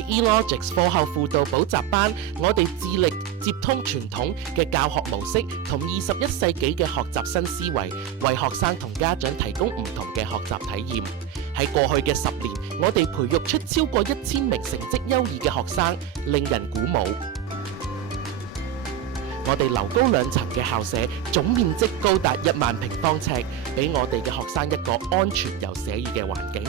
喺 eLogix 課後輔導補習班，我哋致力接通傳統嘅教學模式同21世紀嘅學習新思維，為學生同家長提供唔同嘅學習體驗。喺過去嘅10年，我哋培育出超過1000名成績優異嘅學生，令人鼓舞。我哋樓高2層嘅校舍，總面積高達1萬平方尺，俾我哋嘅學生一個安全又寫意嘅環境。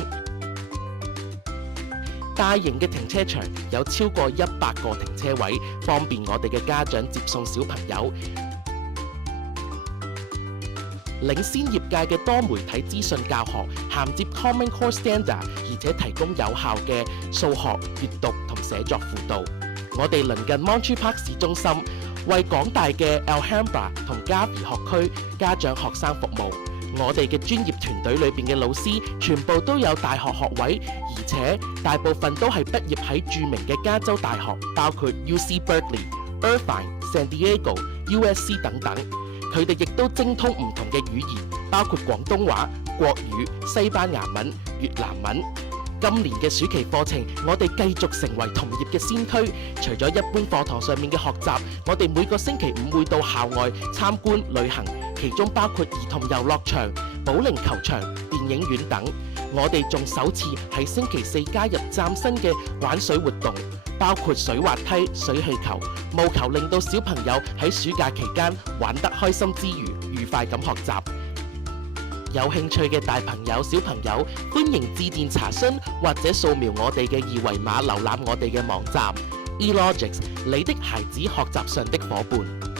大型嘅停車場有超過100個停車位，方便我哋嘅家長接送小朋友。領先業界嘅多媒體資訊教學，銜接 Common Core Standard， 而且提供有效嘅數學、閱讀同寫作輔導。我哋鄰近 Monterey Park 市中心，為廣大嘅 Alhambra 同 Garvey 學區家長學生服務。我哋嘅專業團隊裏邊嘅老師全部都有大學學位，而且大部分都係畢業喺著名嘅加州大學，包括 UC Berkeley、Irvine、San Diego、USC 等等。佢哋亦都精通唔同嘅語言，包括廣東話、國語、西班牙文、越南文。今年嘅暑期課程，我哋繼續成為同業嘅先驅。除咗一般課堂上面嘅學習，我哋每個星期5會到校外參觀旅行，其中包括兒童遊樂場、保齡球場、電影院等。我哋仲首次喺星期4加入嶄新嘅玩水活動，包括水滑梯、水氣球，務求令到小朋友喺暑假期間玩得開心之餘，愉快咁學習。有興趣嘅大朋友、小朋友，歡迎致電查詢或者掃描我哋嘅2維碼瀏覽我哋嘅網站。eLogix， 你的孩子學習上的夥伴。